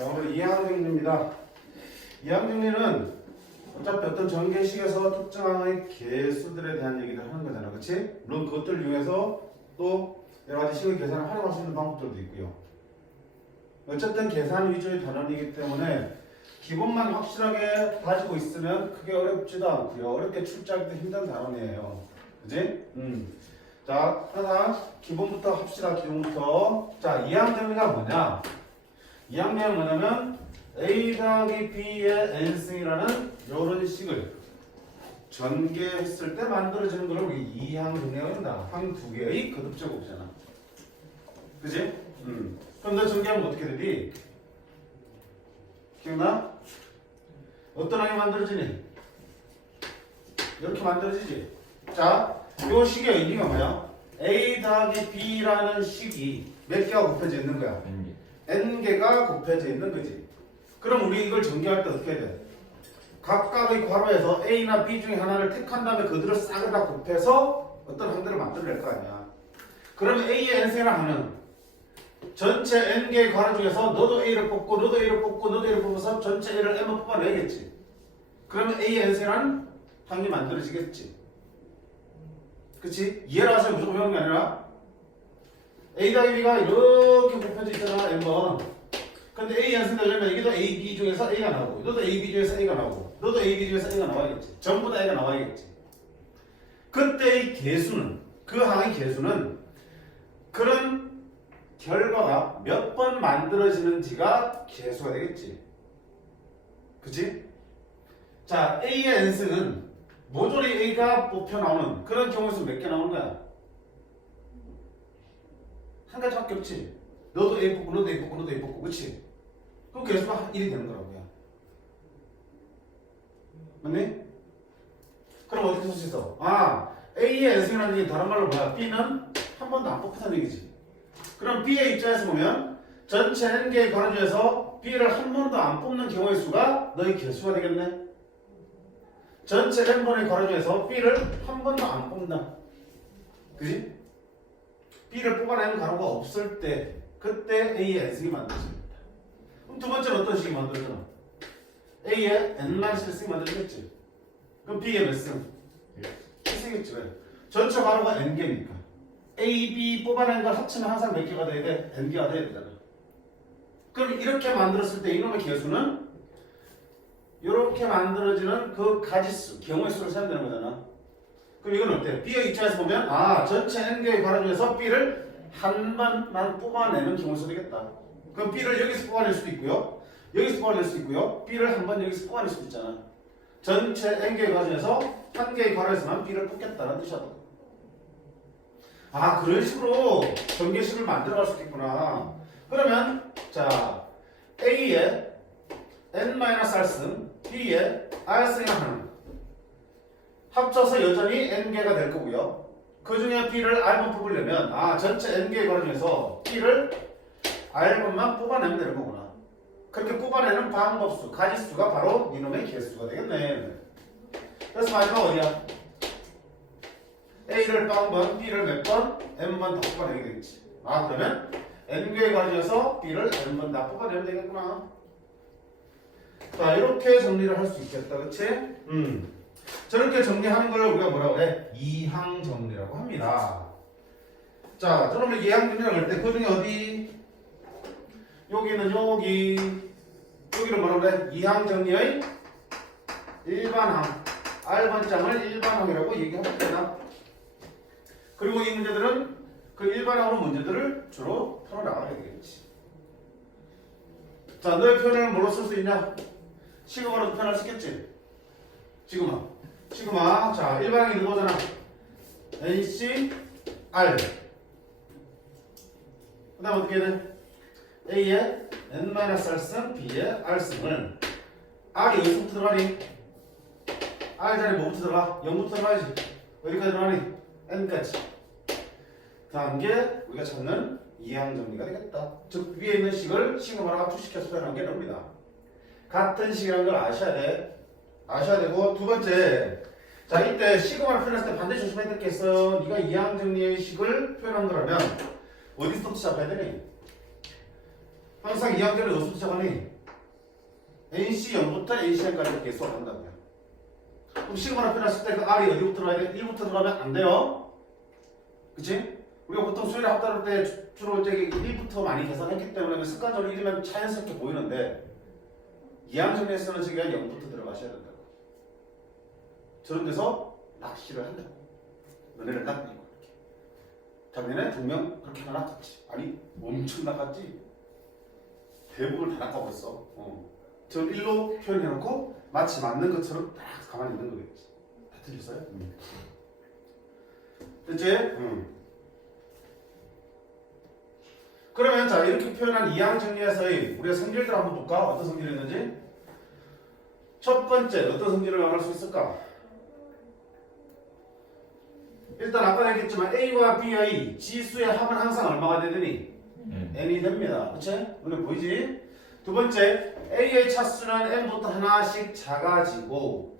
자, 오늘 이항정리입니다. 이항정리는 어차피 어떤 전개식에서 특정항의 개수들에 대한 얘기를 하는 거잖아. 그치? 물론 그것들을 이용해서 또 여러 가지 식의 계산을 활용할 수 있는 방법들도 있고요. 어쨌든 계산 위주의 단원이기 때문에 기본만 확실하게 가지고 있으면 크게 어렵지도 않고요. 어렵게 출제하기도 힘든 단원이에요. 그치? 자, 하나 기본부터 합시다. 기본부터. 자, 이항정리가 뭐냐? 이항정리는 뭐냐면 A 더하기 B의 n승이라는 이런 식을 전개했을 때 만들어지는 걸 우리 이항정리라고 한다. 항 두 개의 거듭제곱이잖아. 그치? 그럼 너 전개하면 어떻게 되지? 기억나? 어떤 항이 만들어지니? 이렇게 만들어지지? 자, 이 식의 의미가 뭐야? A 더하기 B라는 식이 몇 개가 곱해져 있는 거야? N개가 곱해져 있는 거지. 그럼 우리 이걸 전개할 때 어떻게 해야 돼? 각각의 괄호에서 A나 B 중에 하나를 택한 다음에 그들을 싹을 다 곱해서 어떤 항들을 만들어낼 거 아니야. 그러면 A의 n승이라 하는 전체 n개의 괄호 중에서 너도 A를 뽑고 너도 A를 뽑고 너도 A를 뽑아서 전체 A를 M을 뽑아내겠지. 그러면 A의 n승이라는 항이 만들어지겠지. 그치? 이해를 하세요. 무조건 배우는 게 아니라 A 더하기 B가 이렇게 곱해져 있잖아. M번. 근데 A 연승 되려면 여기도 A, B 중에서 A가 나오고 너도 A, B 중에서 A가 나오고 너도 A, B 중에서 A가 나와야겠지. 전부 다 A가 나와야겠지. 그때의 개수는 그 항의 개수는 그런 결과가 몇 번 만들어지는지가 개수가 되겠지. 그치? 자, A의 n승은 모조리 A가 뽑혀 나오는 그런 경우에서 몇 개 나오는 거야? 한 가지밖에 없지. 너도 A 뽑고 너도 A 뽑고 너도 A 뽑고 그치? 그럼 개수가 1이 되는 거라고요. 맞니? 그럼 어떻게 쓸 수 있어? 아, A의 n승이라는 게 다른 말로 뭐야? B는 한 번도 안 뽑혔다는 얘기지. 그럼 B의 입장에서 보면 전체 n개의 괄호 중에서 B를 한 번도 안 뽑는 경우의 수가 너의 개수가 되겠네. 전체 n번의 괄호 중에서 B를 한 번도 안 뽑는다. 그지? B를 뽑아내는 괄호가 없을 때 그때 A의 n승이 만들어집니다. 그럼 두 번째는 어떤 식이 만들어져? A의 n-1승이 만들어지겠지. 그럼 B의 몇 승? 1승이겠지. 왜? 전체 괄호가 n개니까 A, B 뽑아낸 걸 합치면 항상 몇 개가 돼야 돼? n개가 돼야 되잖아. 그럼 이렇게 만들었을 때 이놈의 개수는 이렇게 만들어지는 그 가지수, 경우의 수를 세면 되는 거잖아. 그럼 이건 어때? B의 입장에서 보면 아, 전체 n개의 괄호 중에서 B를 한 번만 뽑아내는 경우의 수 되겠다. 그럼 B를 여기서 뽑아낼 수도 있고요. 여기서 뽑아낼 수도 있고요. B를 한 번 여기서 뽑아낼 수도 있잖아. 전체 n개의 괄호 중에서 한 개의 괄호에서만 B를 뽑겠다는 뜻이야. 아, 그런 식으로 전개식을 만들어갈 수 있겠구나. 그러면 자, A의 n-r승, B의 r승이라 하는 합쳐서 여전히 n개가 될 거고요. 그 중에 B를 r번 뽑으려면 아, 전체 n개의 괄호 중에서 B를 r번만 뽑아내면 되는 거구나. 그렇게 뽑아내는 방법수, 가지수가 바로 이놈의 개수가 되겠네. 그래서 마지막 어디야? A를 빵번, B를 몇 번? N번 다 뽑아내게 되겠지. 아, 그러면 N개의 괄호 중에서 B를 N번 다 뽑아내면 되겠구나. 자, 이렇게 정리를 할 수 있겠다. 그치? 저렇게 정리하는 걸 우리가 뭐라고 해? 이항 정리라고 합니다. 자, 그러면 이항 정리라고 할 때 그 중에 어디? 여기는 여기를 뭐라고 해? 이항 정리의 일반항, R번장을 일반항이라고 얘기하면 되나? 그리고 이 문제들은 그 일반항으로 문제들을 주로 풀어나가야 되겠지. 자, 너의 표현을 뭘로 쓸 수 있냐? 시그마로도 표현할 수 있겠지? 시그마. 자, 일반항이 누구잖아? NC, R. 그 다음 어떻게 해야 돼? A의 n-r승, B의 r승을 R이 어디서부터 들어가니? R 자리에 뭐부터 들어가? 0부터 들어가야지. 어디까지 들어가니? n까지. 다음 게 우리가 찾는 이항 정리가 되겠다. 즉 위에 있는 식을 시그마로 압축시켜서 표현한 게 됩니다. 같은 식이라는 걸 아셔야 돼. 아셔야 되고 두 번째, 자 이때 시그마를 표현했을 때 반드시 조심해야 될 게 있어. 네가 이항 정리의 식을 표현한 거라면 어디서부터 시작해야 되니? 항상 2학년을 어디서 시작하니? NC 0부터 NCN까지 계수를 한다고요. 그럼 시그마 표현했을 때 그 R이 어디부터 들어가야 돼? 1부터 들어가면 안 돼요. 그치? 우리가 보통 수열의 합다를 때 주로 저기 1부터 많이 계산했기 때문에 습관적으로 1이면 자연스럽게 보이는데 2항정리에서는 저기가 0부터 들어가셔야 된다고. 저런 데서 낚시를 한다고. 너네를 낚이고 이렇게. 작년에 2명 그렇게 다 낚았지. 아니 엄청 낚았지. 대부분 다 낚아버렸어. 저 1로 표현해놓고 마치 맞는 것처럼 딱 가만히 있는 거겠지. 다 틀렸어요? 됐지? 그러면 자 이렇게 표현한 이항 정리에서의 우리가 성질들 한번 볼까? 어떤 성질이 있는지? 첫 번째 어떤 성질을 말할 수 있을까? 일단 아까 얘기했지만 A와 B의 지수의 합은 항상 얼마가 되더니? n이 됩니다. 그치? 눈에 보이지? 두 번째 A의 차수는 n부터 하나씩 작아지고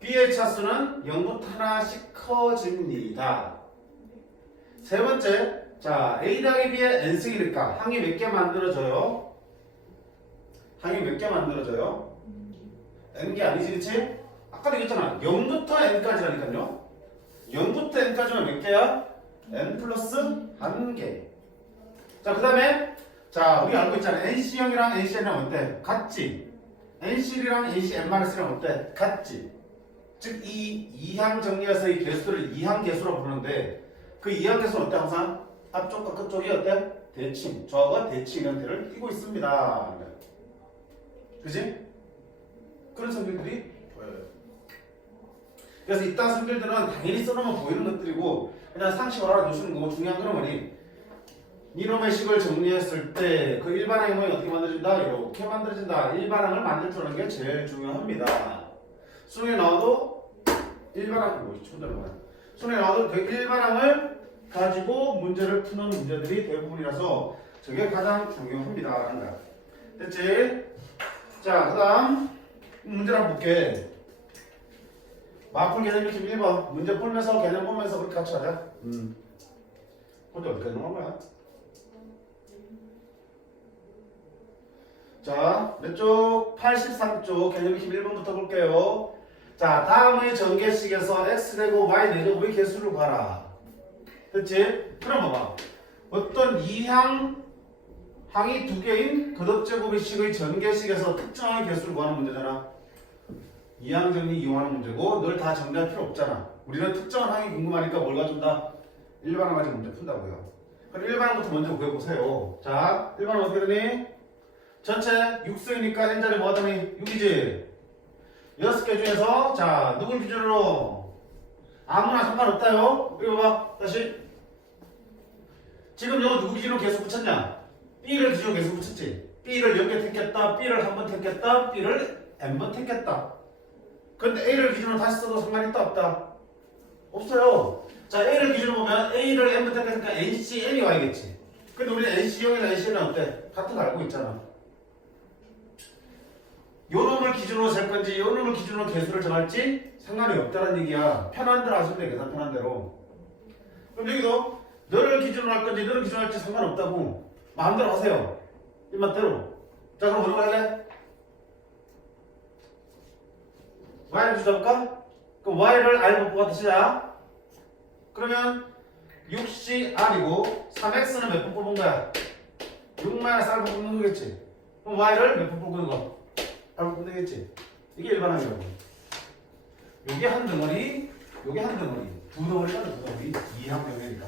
B의 차수는 0부터 하나씩 커집니다. 세 번째 자 A 더하기 B의 n승이니까 항이 몇 개 만들어져요? 항이 몇 개 만들어져요? n개 아니지 그치? 아까도 얘기했잖아 0부터 n까지라니까요 0부터 n까지면 몇 개야? n 플러스 1개. 자 그 다음에 자 우리 알고 있잖아 NC형이랑 NCN이랑 어때? 같지? NC랑 NCN-이랑 어때? 같지? 즉 이 이항 정리해서의 개수들을 이항 개수라고 부르는데 그 이항 개수는 어때 항상? 앞쪽과 끝쪽이 어때? 대칭 좌우가 대칭 형태를 띠고 있습니다. 그지? 그런 성질들이 보여요. 그래서 이딴 성질들은 당연히 써놓으면 보이는 것들이고 그냥 상식을 알아두시는 거고 중요한 건 뭐니? 이놈의 식을 정리했을 때 그 일반항의 모양이 어떻게 만들어진다? 이렇게 만들어진다. 일반항을 만들 줄 아는 게 제일 중요합니다. 수능에 나와도 일반항, 수능에 나와도 그 일반항을 가지고 문제를 푸는 문제들이 대부분이라서 저게 가장 중요합니다. 라는 거야. 됐지? 자, 그 다음 문제를 한번 볼게. 마풀 개념 느낌 1번. 문제 풀면서 개념 보면서 그렇게 같이 하자. 혼자 어디까지 나온 거야? 자, 몇 쪽? 83쪽 개념 느낌 1번부터 볼게요. 자, 다음의 전개식에서 x제곱, y제곱의 개수를 봐라. 됐지? 그럼 봐봐. 어떤 이항, 항이 두 개인 거듭제곱의 식의 전개식에서 특정한 개수를 구하는 문제잖아. 이항 정리 이용하는 문제고 늘 다 정리할 필요 없잖아. 우리는 특정한 항이 궁금하니까 뭘 가준다? 일반항 가지고 문제 푼다고요. 그럼 일반항부터 먼저 구해보세요. 자, 일반항 어떻게 되니? 전체 6승이니까 n자리 뭐 하더니 6이지? 6개 중에서 자 누굴 기준으로 아무나 상관없다요. 이거 봐 다시 지금 여기 누구 기준으로 계속 붙였냐? B를 기준으로 계속 붙였지. B를 0개 택했다. B를 한 번 택했다. B를 n번 택했다. 근데 A를 기준으로 다시 써도 상관이 있다 없다? 없어요. 자 A를 기준으로 보면 A를 n번 택했으니까 NCN이 와야겠지. 근데 우리 NC형이나 NCN은 어때? 같은 거 알고 있잖아. 요 놈을 기준으로 잴 건지 요 놈을 기준으로 개수를 정할지 상관이 없다는 얘기야. 편한 대로 하시면 돼. 계산 편한 대로. 그럼 여기도 너를 기준으로 할 건지 너를 기준으로 할지 상관없다고 마음대로 하세요. 입맛대로. 자 그럼 뭐로 할래? y를 주자볼까? 그럼 y를 r로 뽑아 다시자. 그러면 6c r이고 3x는 몇 번 뽑은 거야? 6-r 뽑는 거겠지. 그럼 y를 몇 번 뽑는 거? 바로 보면 되겠지. 이게 일반항이라고. 요게 한 덩어리, 요게 한 덩어리. 두 덩어리가 두 덩어리. 이항 병이니까.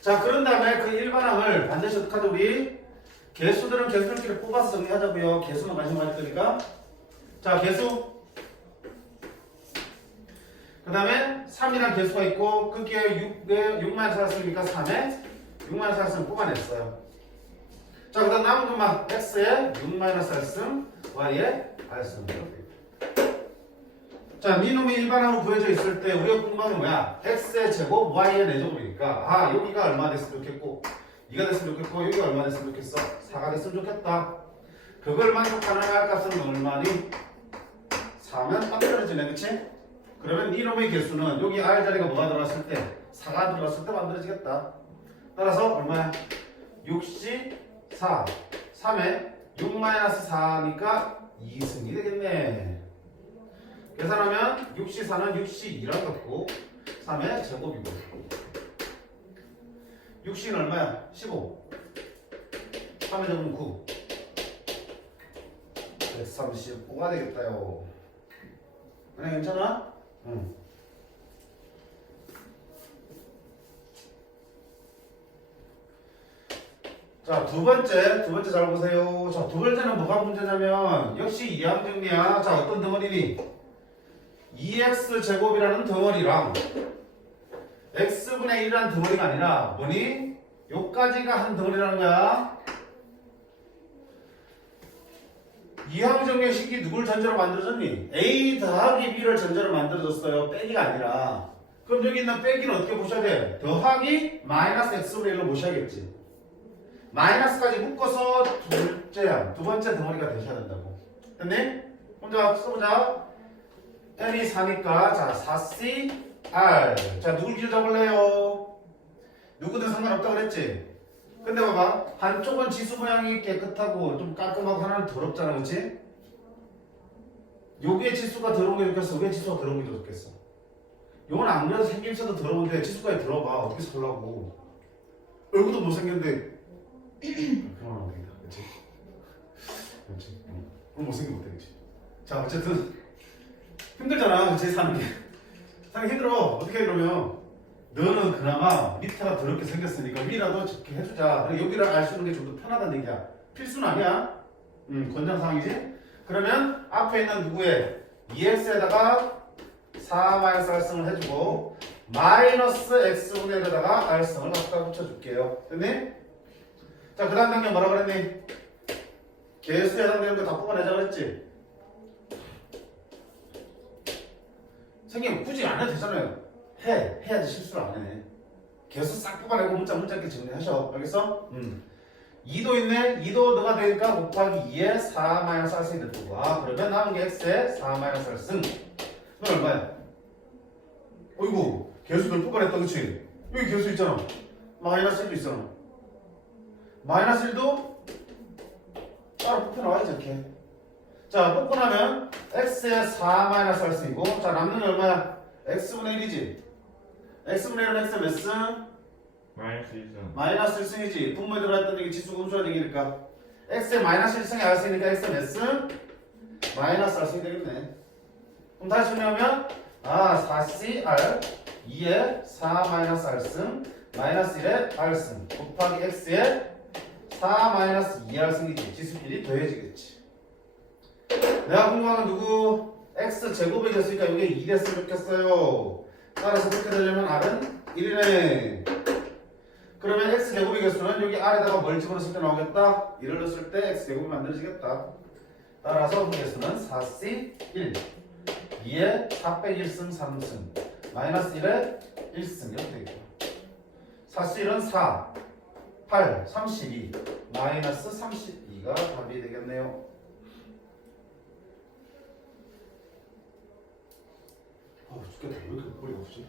자, 그런 다음에 그 일반항을 반드시 어떻게 하죠, 우리? 개수들은 개수들끼리 뽑아서 정리하자고요. 개수만 관심 가질 거니까. 자, 개수. 그 다음에 3이라는 개수가 있고, 그게 6-4였으니까 3에 6-4을 뽑아냈어요. 자, 그 다음 남은 것만 x에 6-r승, y에 r승. 자, 니놈이 일반항으로 구해져 있을 때 우리가 궁금한 건 뭐야? x의 제곱, y의 4제곱이니까 아, 여기가 얼마 됐으면 좋겠고 2가 됐으면 좋겠고 여기가 얼마 됐으면 좋겠어? 4가 됐으면 좋겠다. 그걸 만족하는 r값은 얼마니? 4면 딱 떨어지네, 그치? 그러면 니놈의 개수는 여기 r 자리가 뭐가 들어갔을 때? 4가 들어갔을 때 만들어지겠다. 따라서 얼마야? 6c 4 4. 3에 6 마이너스 4니까 2승이 되겠네. 계산하면 6시 4는 6시 2랑 같고 3의 제곱이고 6시는 얼마야? 15. 3의 제곱은 9. 135가 되겠다요. 아니 괜찮아? 응. 자, 두 번째 잘 보세요. 자, 두 번째는 뭐가 문제냐면 역시 이항 정리야. 자, 어떤 덩어리니? 2x 제곱이라는 덩어리랑 x분의 1이라는 덩어리가 아니라 뭐니? 요까지가 한 덩어리라는 거야. 이항 정리식이 누굴 전제로 만들어졌니? a 더하기 b를 전제로 만들어졌어요. 빼기가 아니라. 그럼 여기 있는 빼기는 어떻게 보셔야 돼? 더하기 마이너스 x분의 1로 보셔야겠지. 마이너스까지 묶어서 두 번째 덩어리가 되셔야 된다고. 됐니? 혼자 써보자. n이 4니까 자 4c r. 자 누굴 기준 잡을래요? 누구든 상관없다 그랬지? 근데 봐봐, 한쪽은 지수 모양이 깨끗하고 좀 깔끔하고 하나는 더럽잖아, 그렇지? 요게 지수가 더러운 게 좋겠어? 요게 지수가 더러운 게 좋겠어? 요건 안 그래도 생김새도 더러운데 지수까지 들어봐. 어떻게 살라고? 얼굴도 못생겼는데 그만 되겠다, 그렇지? 그렇지? 그럼 못생기면 못해, 그렇지? 자, 어쨌든 힘들잖아, 그렇지? 사는 힘들어. 어떻게 해 그러면? 너는 그나마 밑에가 더럽게 생겼으니까 위라도 좋게 해주자. 여기를 알 수 있는 게 좀 더 편하다는 얘기야. 필수는 아니야. 권장사항이지. 그러면 앞에 있는 누구의 2x에다가 4-r승을 해주고 마이너스 x분의 1에다가 r승을 갖다 붙여줄게요. 됐니? 자, 그 다음 단계 뭐라 그랬니? 개수에 해당되는 거 다 뽑아내자 그랬지? 선생님 굳이 안 해도 되잖아요. 해야지 실수를 안 해. 개수 싹 뽑아내고 문자 있게 정리하셔. 알겠어? 2도 있네. 2도 너가 되니까 곱하기 2에 4-r승이 될 거고. 아, 그러면 남은 게 x에 4-r승. 그건 얼마야? 어이구, 개수 몇 뽑아냈다, 그치? 여기 개수 있잖아. 마이너스 1도 있잖아. 마이너스 1도 따로 뽑혀나와야지, 이렇게. 자, 뽑고 나면 x에 4-r승이고, 자, 남는 게 얼마야? x분의 1이지? x분의 1은 x의 몇 승? 마이너스 1승. 마이너스 1승이지. 분모에 들어갔던 얘기 지수 음수라는 얘기니까 x의 마이너스 1승이 r승이니까 x의 몇 승? 마이너스 r승이 되겠네. 그럼 다시 정리하면 4cr 2에 4-r승 마이너스 1에 r승 곱하기 x에 4-2r승이지. 지수끼리 더해지겠지. 내가 궁금한 건 누구? x제곱이 됐으니까 이게 2 됐으면 좋겠어요. 따라서 그렇게 되려면 r은 1이네. 그러면 x제곱의 개수는 여기 r에다가 뭘 집어넣었을 때 나오겠다? 1을 넣었을 때 x제곱이 만들어지겠다. 따라서 그 개수는 4c1 2에 4 빼기 1승 3승 마이너스 1에 1승 이렇게 되겠다. 4c1은 4 8 32 마이너스 32가 답이 되겠네요. 죽겠다. 왜 이렇게 머리가 없지?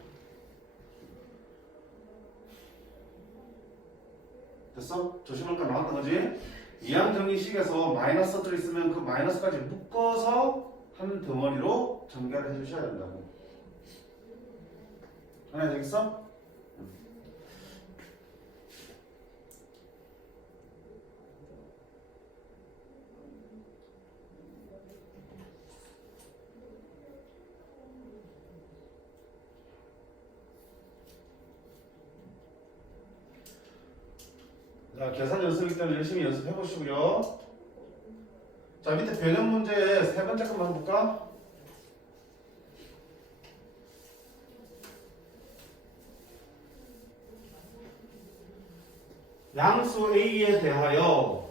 됐어? 조심할까 나왔던 거지? 이항정리식에서 마이너스 들어있으면 그 마이너스까지 묶어서 한 덩어리로 전개를 해주셔야 된다고. 하나 되겠어? 자, 계산 연습이기 때문에 열심히 연습해 보시고요. 자, 밑에 변형 문제 세 번째 것만 볼까? 양수 A에 대하여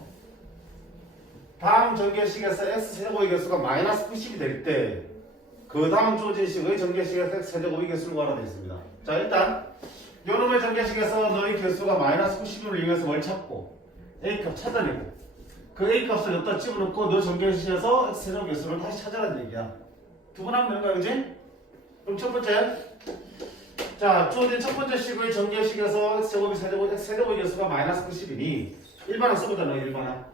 다음 전개식에서 x제곱의 개수가 마이너스 90이 될 때 그 다음 조진식의 전개식에서 x제곱의 개수를 구하라 되어 있습니다. 자, 일단 요놈의 전개식에서 너의 개수가 마이너스 90을 이용해서 뭘 찾고 A값 찾아내고 그 A값을 여기다 집어넣고 너 전개식에서 x제곱 개수를 다시 찾아라는 얘기야. 두 번 하면 되는 거야, 그지? 그럼 첫 번째, 자, 주어진 첫 번째 식의 전개식에서 x제곱이 세제곱의 개수가 마이너스 90이니 1반항 써보자. 너 1반항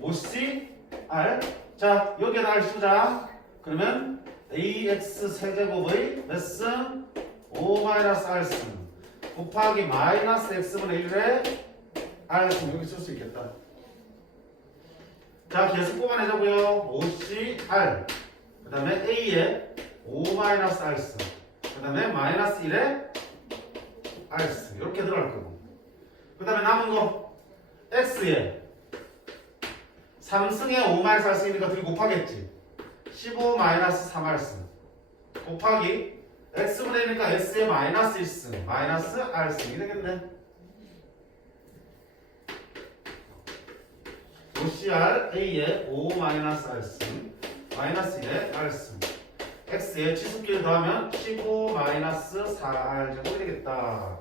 5C R. 자 여기에다 R 쓰자. 그러면 AX 세제곱의 몇 승? 5-R승 곱하기 마이너스 X분의 1의 R승. 여기 쓸 수 있겠다. 자 계속 뽑아내자고요. 5CR 그 다음에 A에 5-R승 그 다음에 마이너스 1에 R승 이렇게 들어갈 거고, 그 다음에 남은 거 X에 3승에 5-R승이니까 둘이 곱하겠지. 15-3R승 곱하기 X분의 1이니까 S에 마이너스 1승 마이너스 R승이 되겠네. OCR A에 5-R승 마이너스 1에 R승 X에 치수끼리 더하면 15-4R 제곱이 되겠다.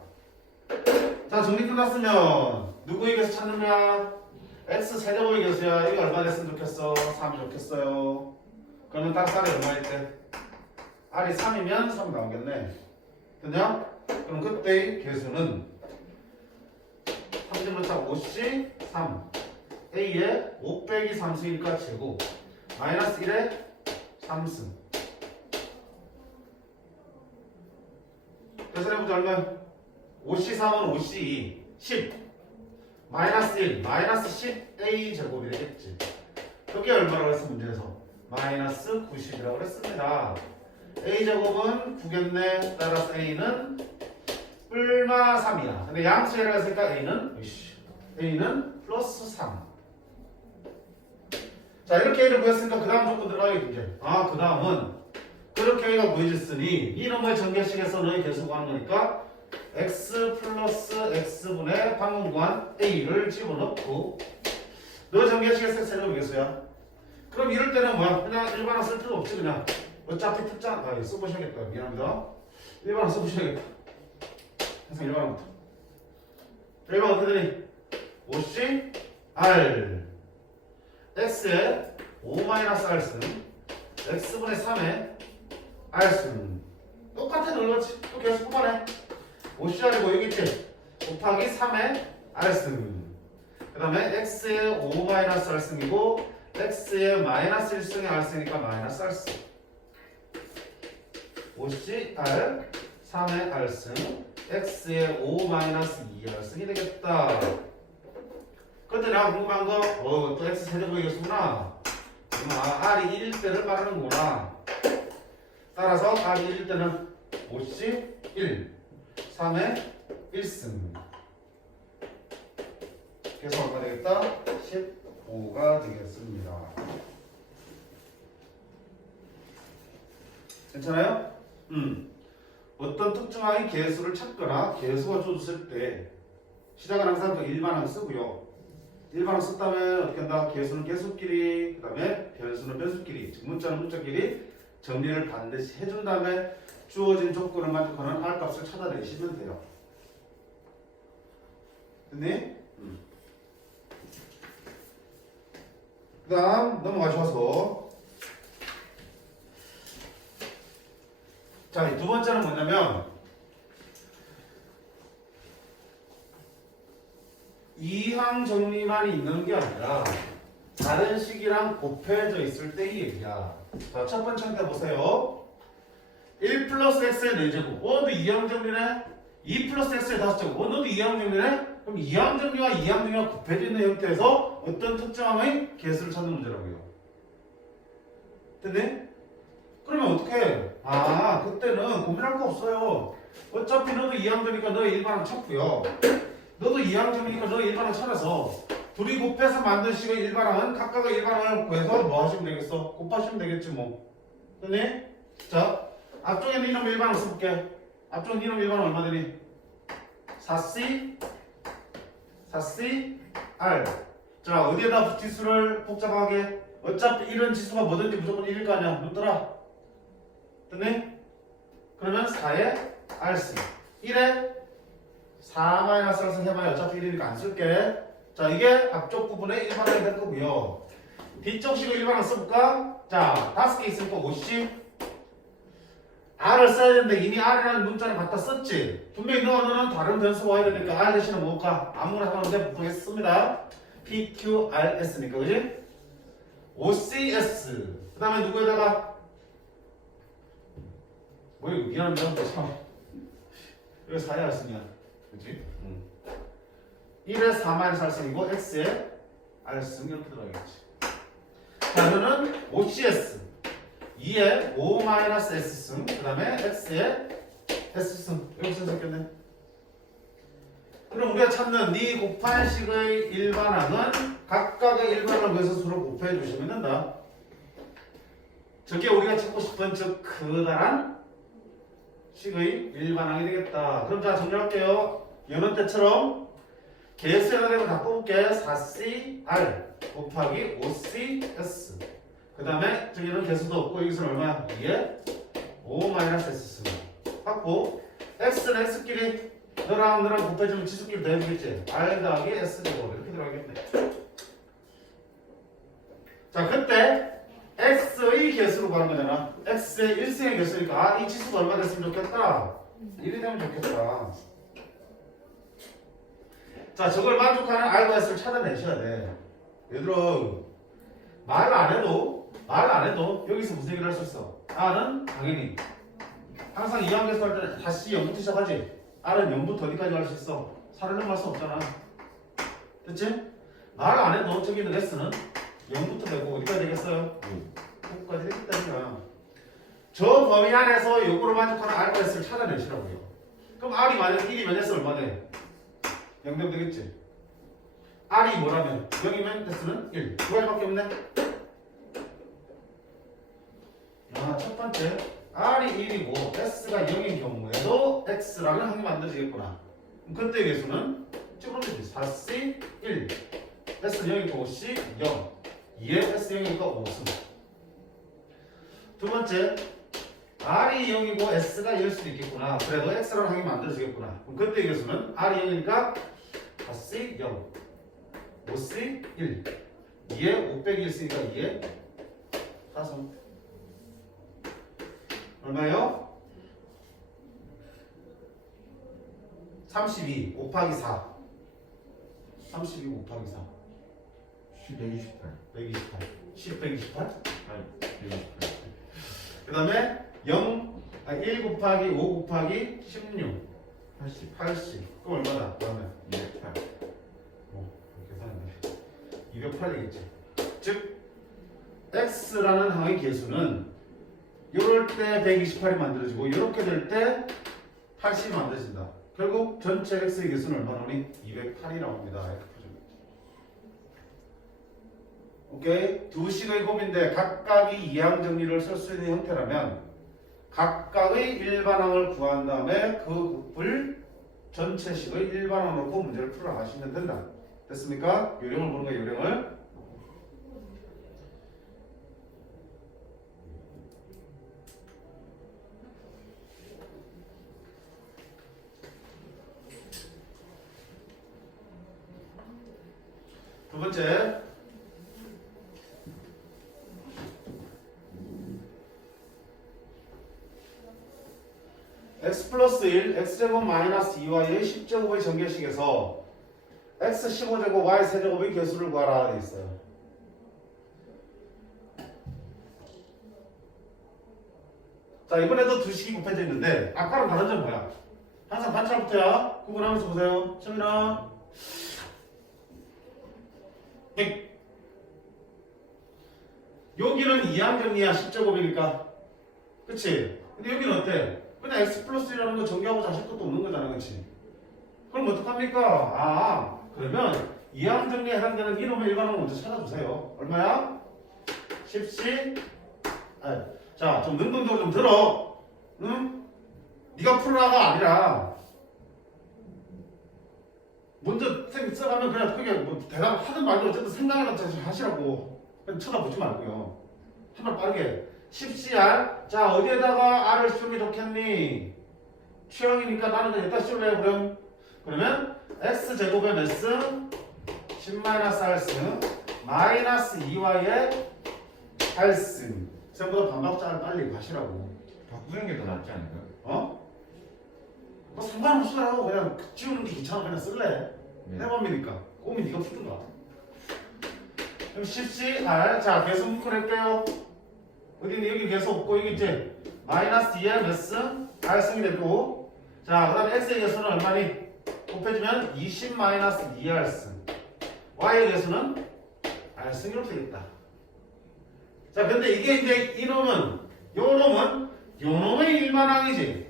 자 정리 끝났으면 누구 에게서 찾는 거야? X 세제곱의 개수야. 이거 얼마 됐으면 좋겠어? 3이 좋겠어요. 그러면 딱 R이 얼마일 때? R이 3이면 3 나오겠네. 됐냐? 그럼 그때의 개수는 3제곱차 5C 3 A에 5 빼기 3승이니까 제곱 마이너스 1에 3승. 계산해보자. 얼마? 5C3은 5C2 10 마이너스 1 마이너스 10 A 제곱이 되겠지. 그게 얼마라고 했어 문제에서? 마이너스 90이라고 했습니다. A 제곱은 9겠네. 따라서 A는 뿔마 3이야. 근데 양수라고 했으니까 A는 플러스 3. 자 이렇게 A를 구했으니까 그 다음 조건 들어가겠지 이제. 아 그 다음은 그렇게 A가 구해졌으니 이놈의 전개식에서 너희 계수 구하는 거니까 X 플러스 X분의 방금 구한 A를 집어넣고 너 전개식에서 세제곱 개수야. 그럼 이럴 때는 뭐야? 그냥 일반항 쓸 필요 없지. 그냥 어차피 특장 써보셔야겠다. 미안합니다. 일반항 써보셔야겠다. 항상 일반항부터. 일반 어떻게 되니? 5C R X에 5-R승 X분의 3에 R승 똑같아. 놀랐지? 또 계속 뽑아내. 5CR이고 여기 있지? 곱하기 3에 R승 그 다음에 X에 5-R승이고 X에 마이너스 1승에 R승이니까 마이너스 R승 5CR 3에 R승 X에 5-2R승이 되겠다. 근데 내가 궁금한 거 또 X 세제곱의 개수구나. R이 1일 때를 말하는구나. 따라서 R이 1일 때는 5C 1 3에 1승 그래서 얼마 되겠다? 15가 되겠습니다. 괜찮아요? 어떤 특정한 개수를 찾거나 개수가 주어졌을 때 시작은 항상 그 일반항 쓰고요. 일반항 썼다면 어떻게 한다? 개수는 개수끼리, 그 다음에 변수는 변수끼리, 즉 문자는 문자끼리 정리를 반드시 해준 다음에 주어진 조건을 만족하는 R 값을 찾아내시면 돼요. 됐니? 그 다음 넘어가셔서 자, 두 번째는 뭐냐면 이항 정리만 있는 게 아니라 다른 식이랑 곱해져 있을 때 이 얘기야. 자, 첫 번째 한테 보세요. 1 플러스 x의 4제곱. 너도 2항 정리네? 2 플러스 x의 5제곱. 너도 2항 정리네? 그럼 2항 정리와 2항 정리가 곱해져 있는 형태에서 어떤 특정함의 개수를 찾는 문제라고요. 됐네? 그러면 어떻게? 그때는 고민할 거 없어요. 어차피 너도 2항 정리니까 너의 일반항 찾고요. 너도 2항 정리니까 너의 일반항 찾아서 둘이 곱해서 만든 식의 일반항은 각각의 일반항을 구해서 뭐 하시면 되겠어? 곱하시면 되겠지 뭐. 됐니? 자, 앞쪽에는 이놈 일반항 써볼게. 앞쪽에 이놈 일반항 얼마 되니? 4C R. 자, 어디에다 지수를 복잡하게? 어차피 이런 지수가 뭐든지 무조건 1일 거 아니야. 묻더라. 됐니? 그러면 4에 RC 1에 4-R승 해봐야 어차피 1이니까 안 쓸게. 자, 이게 앞쪽 부분의 일반항이 될 거고요. 뒤쪽 식의 일반항 써볼까? 자, 5개 있으니까 5씩 R을 써야 되는데 이미 R이라는 문자를 갖다 썼지. 분명히 너는 다른 변수가 와야 되니까 R 대신에 뭘까? 아무나 상관없는데 보통 씁니다. PQRS니까 그지? OCS 그 다음에 누구에다가 뭐 이거 미안합니다. 참 이거 4의 R승이야 그치? 1에 4-R승이고 X에 R승 이렇게 들어가겠지. 자 그러면 OCS 2에 5-S승 그 다음에 X에 S승 이렇게 써졌겠네. 그럼 우리가 찾는 이 곱할식의 일반항은 각각의 일반항을 위해서 수를 곱해 주시면 된다. 저게 우리가 찾고 싶은 저 커다란 식의 일반항이 되겠다. 그럼 자 정리할게요. 여는 때처럼 개수에다 대고 다 뽑을게. 4CR 곱하기 5CS 그 다음에 저기는 개수도 없고 여기서는 얼마야? 2에 5-S승 갖고 X는 X끼리 너랑 곱해주면 지수끼리 더해주겠지. R 더하기 S제곱 이렇게 들어가겠네. 자 그때 X의 개수로 구하는 거잖아. X의 1승의 개수니까 이 지수가 얼마 됐으면 좋겠다? 1이 되면 좋겠다. 자 저걸 만족하는 R과 S를 찾아내셔야 돼. 얘들아 말 안 해도 여기서 무슨 얘기를 할 수 있어? R은 당연히 항상 이항계수 할 때는 다시 0부터 시작하지. R은 0부터 어디까지 갈 수 있어? 4를 넘어갈 수 없잖아. 됐지? 말 안 해도 저기는 S는 0부터 되고 어디까지 되겠어요? 9까지 되겠다니까. 저 범위 안에서 요구로 만족하는 R과 S를 찾아내시라고요. 그럼 R이 만약 1이면 S 얼마 돼? 0 되면 되겠지? R이 뭐라면 0이면 S는 1. 두 가지밖에 없네. 첫 번째 R이 1이고 S가 0인 경우에도 X라는 항이 만들어지겠구나. 그럼 그때 개수는 찍으면 되지. 4C 1 S0이니까 5C 0 2에 S0이니까 5승. 두 번째 R이 0이고 S가 1일 수도 있겠구나. 그래도 X라는 항이 만들어지겠구나. 그럼 그때 개수는 R이 0이니까 4C 0 5C 1 2에 5 빼기 1 쓰니까 2에 4승. 얼마예요? 32 곱하기 4 32 곱하기 4 128 128 10 128 아니 128 그 다음에 1 곱하기 5 곱하기 16 80 80 그럼 얼마다? 그러면 208 계산했네 208이겠지. 즉 X라는 항의 개수는 이럴 때 128이 만들어지고 이렇게 될 때 80이 만들어진다. 결국 전체 X의 개수는 얼마 나오니? 208이 나옵니다. 이렇게 표준. 오케이? 두 식의 곱인데 각각이 이항 정리를 쓸 수 있는 형태라면 각각의 일반항을 구한 다음에 그 곱을 전체 식의 일반항으로 놓고 문제를 풀어 가시면 된다. 됐습니까? 요령을 보는 거예요. 요령을. 두 번째 x 플러스 1 x제곱 마이너스 2y의 10제곱의 전개식에서 x 15제곱 y 세제곱의 개수를 구하라 되어 있어요. 자 이번에도 두 식이 곱해져 있는데 아까랑 다른 점은 뭐야? 항상 관찰부터야. 구분하면서 보세요. 정민아 여기는 이항정리야 10제곱이니까 그치? 근데 여기는 어때? 그냥 x 플러스 1이라는 거 전개하고 자실 것도 없는 거잖아 그치? 그럼 어떡합니까? 그러면 이항정리에 해당되는 이놈의 일반항을 먼저 찾아주세요. 얼마야? 10씩 자 좀 능동적으로 좀 들어. 응? 네가 풀어라가 아니라 먼저 써가면 그냥 크게 뭐 대답하든 말든 어쨌든 생각을 하시라고. 그냥 쳐다보지 말고요. 한번 빠르게 10CR 자 어디에다가 R을 쓰는 게 좋겠니? 취향이니까 나는 그냥 여기다 씌울래요. 그러면 X제곱의 몇 승? 10-R승 마이너스 2Y의 8승 전부 다 반박자를 빨리 가시라고. 바꾸는 게 더 낫지 않을까요? 어? 뭐 상관없어요. 그냥 지우는 게 귀찮아. 그냥 쓸래. 네. 해봅니까? 꼬미 네가 푸든가. 그럼 10C R. 자, 계속 묶어낼게요. 어디니? 여기 계속 없고 여기 있지? 마이너스 2의 몇스? R 승이 됐고. 자, 그 다음에 X의 개수는 얼마니? 곱해주면 20 마이너스 2R 승. Y의 개수는 R 승이로 되겠다. 자, 근데 이게 이제 이놈은 요놈의 일반항이지.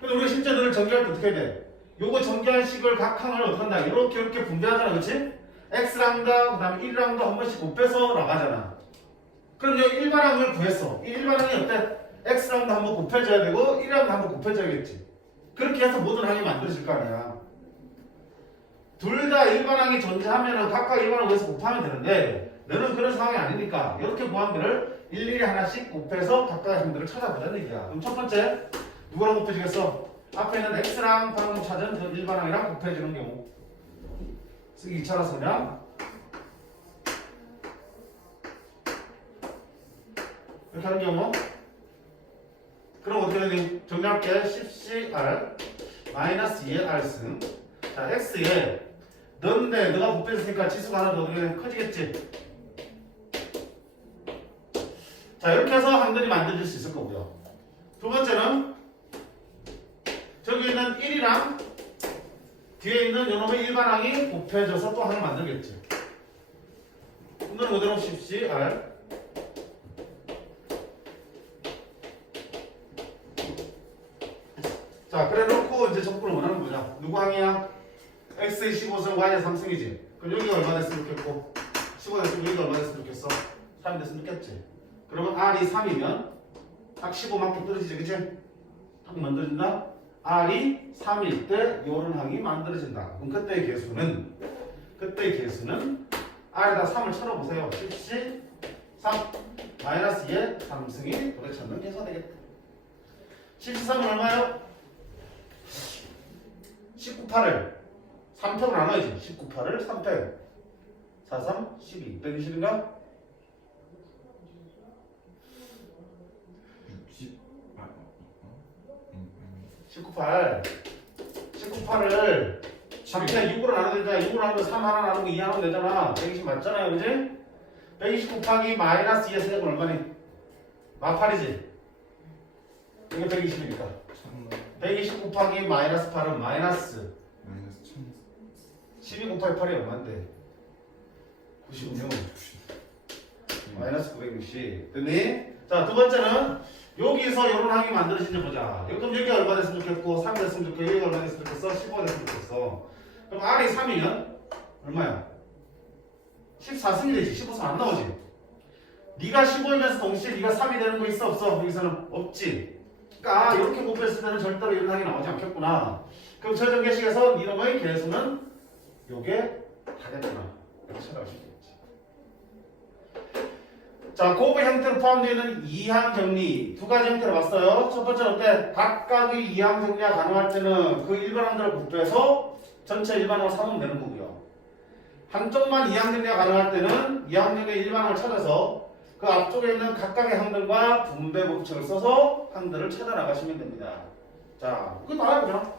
근데 우리가 실제 너를 전개할 때 어떻게 해야 돼? 요거 전개할 식을 각 항을 어떻게 한다? 이렇게 분배하잖아, 그렇지? x랑다, 그 다음에 1랑도 한 번씩 곱해서 나가잖아. 그럼 여기 일반항을 구했어. 이 일반항이 어때? x랑도 한번 곱해줘야 되고 1랑도 한번 곱해줘야겠지. 그렇게 해서 모든 항이 만들어질 거 아니야. 둘 다 일반항이 존재하면은 각각 일반항을 구해서 곱하면 되는데 너는 그런 상황이 아니니까 이렇게 구한 거를 일일이 하나씩 곱해서 각각의 항들을 찾아보자는 얘기야. 그럼 첫 번째 누구랑 곱해주겠어? 앞에 있는 x랑 방금 찾은 그 일반항이랑 곱해주는 경우. 쓰기 귀찮아서 그냥 이렇게 하는 경우. 그럼 어떻게 되니? 정리할게. 10cr 마이너스 2의 r승. 자, x에 너인데 너가 곱해줬으니까 지수가 하나 더 커지겠지. 자, 이렇게 해서 항들이 만들어질 수 있을 거고요. 두 번째는 저기 있는 1이랑 뒤에 있는 요놈의 일반항이 곱해져서 또 하나 만들겠지. 오늘은 그대로 10cr. 자, 그래 놓고 이제 적분을 원하는 거자. 누구 항이야? x의 15승, y의 3승이지. 그럼 여기가 얼마 됐으면 좋겠고 15 됐으면 여기가 얼마 됐으면 좋겠어? 3 됐으면 좋겠지. 그러면 r이 3이면 딱 15만큼 떨어지지, 그치? 딱 만들어진다? r이 3일 때 요런 항이 만들어진다. 그럼 그때의 개수는 r에다 3을 쳐넣어보세요. 10C 3 마이너스 2의 3승이 도대체는 계수가 되겠다. 13은 얼마요? 19,8을 3팩으로 나눠야지. 19,8을 3팩 4, 3, 12 120인가? 19,8을 3팩 6으로 나누면 되잖아. 6으로 나누면 3 하나 나누고 2 하나 되잖아. 120 맞잖아요, 그지? 120 곱하기 마이너스 2의 세제곱은 얼마니? 마팔이지? 이게 120이니까 120 곱하기 마이너스 8은 마이너스 12 곱하기 8이 얼마인데? 96 마이너스 960 됐니? 자, 두 번째는 여기서 이런 항이 만들어진지 보자. 그럼 여기가 얼마 됐으면 좋겠고 3 됐으면 좋겠고 여기가 얼마 됐으면 좋겠어? 15 됐으면 좋겠어. 그럼 R이 3이면 얼마야? 14승이 되지. 15승 안 나오지? 네가 15이면서 동시에 네가 3이 되는 거 있어 없어? 여기서는 없지. 그러니까 이렇게 곱했을 때는 절대로 이런 항이 나오지 않겠구나. 그럼 최종계식에서 이놈의 개수는 요게 다겠구나. 이렇게 찾아갈 수 있겠지. 자, 곱의 형태로 포함되어 있는 이항 정리 두 가지 형태로 봤어요. 첫 번째는 어때? 각각의 이항 정리가 가능할 때는 그 일반항들을 곱해서 전체 일반항을 삼으면 되는 거고요. 한쪽만 이항 정리가 가능할 때는 이항 정리의 일반항을 찾아서 그 앞쪽에 있는 각각의 항들과 분배 법칙을 써서 항들을 찾아 나가시면 됩니다. 자, 이거 다 해보자.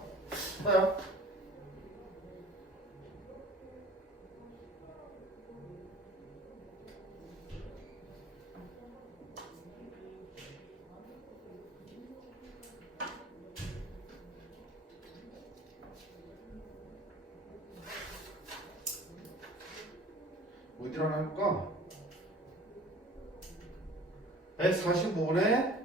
봐요. 어디로 하나 해볼까? 145번에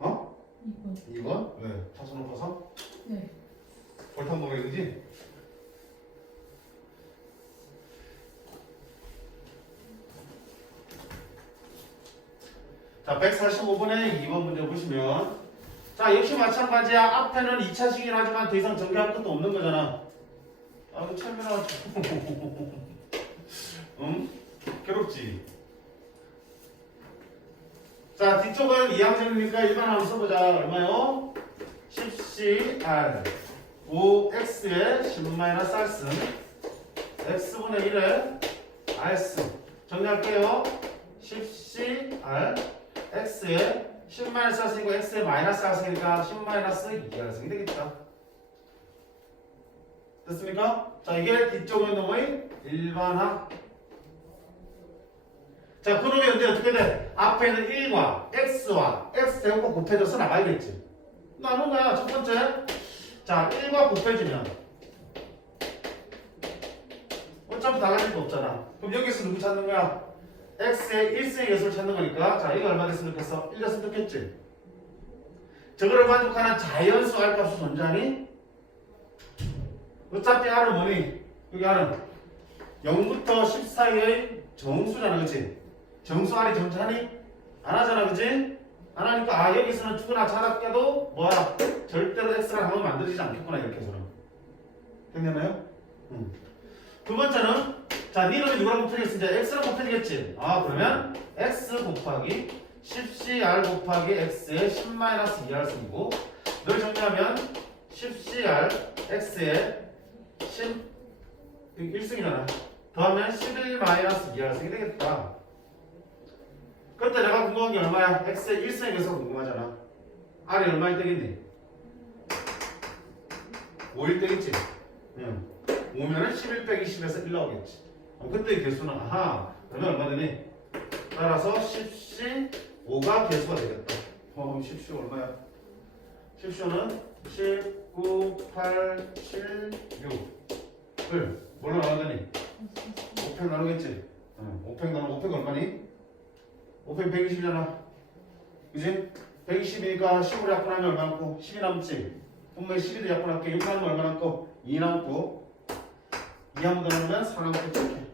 2번? 왜? 차수 높아서? 네. 볼탄 먹어야 되지? 자, 145번에 2번 문제 보시면 자, 역시 마찬가지야. 앞에는 2차식이긴 하지만 더 이상 전개할 것도 없는 거잖아. 아, 이거 참여나가지고 응? 괴롭지? 자, 뒤쪽은 이항정이니까 일반 한번 써보자. 얼마요? 10cr 5x에 10-r승 x분의 1에 r승 정리할게요. 10cr x에 10-r승이고 x에 마이너스 r승이니까 10-2r승이 되겠다. 됐습니까? 자, 이게 뒤쪽의 놈의 일반항. 자, 그놈이 근데 어떻게 돼? 앞에 있는 1과 x와 x제곱과 곱해져서 나가야겠지. 나눈 거야, 첫 번째. 자, 1과 곱해지면 어차피 나가질 거 없잖아. 그럼 여기서 누구 찾는 거야? x의 1승의 개수를 찾는 거니까. 자, 이거 얼마 됐으면 좋겠어? 1 됐으면 좋겠지. 저거를 만족하는 자연수 R값이 존재하니? 어차피 R은 뭐니? 여기 R은 0부터 10 사이의 정수잖아, 그치? 정수 R이 존재하니? 안 하잖아, 그치? 안 하니까 아, 여기서는 추구나 자랐게도 뭐야? 절대로 X랑 함은 만들어지지 않겠구나, 이렇게 해서는. 됐나요? 두 번째는 자, 니는 누구랑 곱해지겠어? 이제 x랑 곱해지겠지? 아, 그러면 x 곱하기 10cr 곱하기 x의 10-2r승이고 널 정리하면 10cr x의 10 1승이잖아. 더하면 11-2r승이 되겠다. 그때 내가 궁금한 게 얼마야? x의 1승에 대해서 궁금하잖아. r이 얼마일 때겠니? 5일 때겠지? 응. 5면은 11 빼기 10에서 1 나오겠지. 그때 개수는 아하 그러면 얼마 되니? 따라서 10C 5가 개수가 되겠다. 그럼 10C 얼마야? 10C는 19, 8, 7, 6을 뭘로 나누더니? 5팩 나누겠지? 5팩 나누면 5팩 얼마니? 5팩 120이잖아. 그지? 120이니까 10으로 약분하면 얼마 남고? 10이 남지? 분명히 11도 약분할게. 6 나누면 얼마 남고? 2 남고 2 한 번 더 넣으면 4 남고 이렇게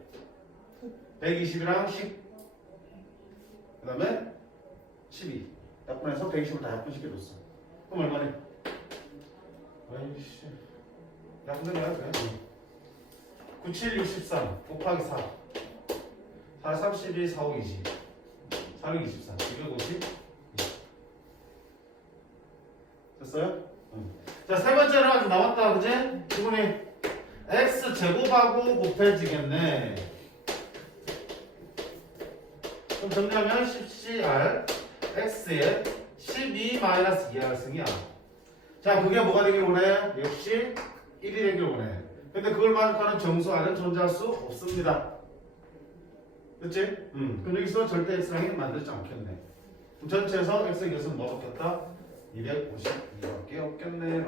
120이랑 10 그 다음에 12 약분해서 120을 다 약분시켜줬어. 그럼 얼마니? 아이씨 약분된 거야 그래. 9, 7, 63 곱하기 4 4, 32, 4, 5, 20 424 250 됐어요? 자, 세 번째는 아직 남았다 그지? 지분이 x 제곱하고 곱해지겠네. 그럼 정리하면 10cr x의 12-2r승이야. 자, 그게 뭐가 되길 원해? 역시 1이 되길 원해. 근데 그걸 만족하는 정수 r은 존재할 수 없습니다. 그치? 그럼 여기서 절대 x랑이 만들지 않겠네. 그럼 전체에서 x의 개수는 뭐 없겠다? 252밖에 없겠네.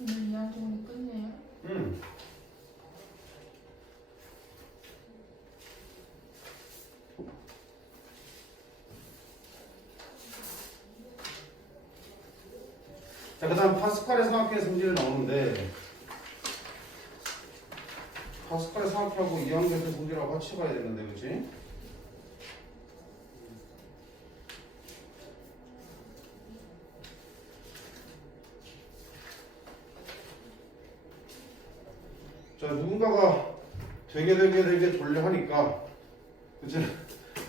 오늘 이야기 오늘 끝내요? 자, 그 다음 파스칼의 삼각형의 성질이 나오는데 파스칼의 삼각형하고 이항계의 성질하고 같이 봐야 되는데 그치? 자, 누군가가 되게 졸려 하니까 그치?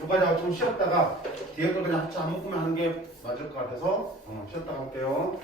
여기까지 좀 쉬었다가 뒤에 걸 그냥 한 묶으면 하는 게 맞을 것 같아서 쉬었다 갈게요.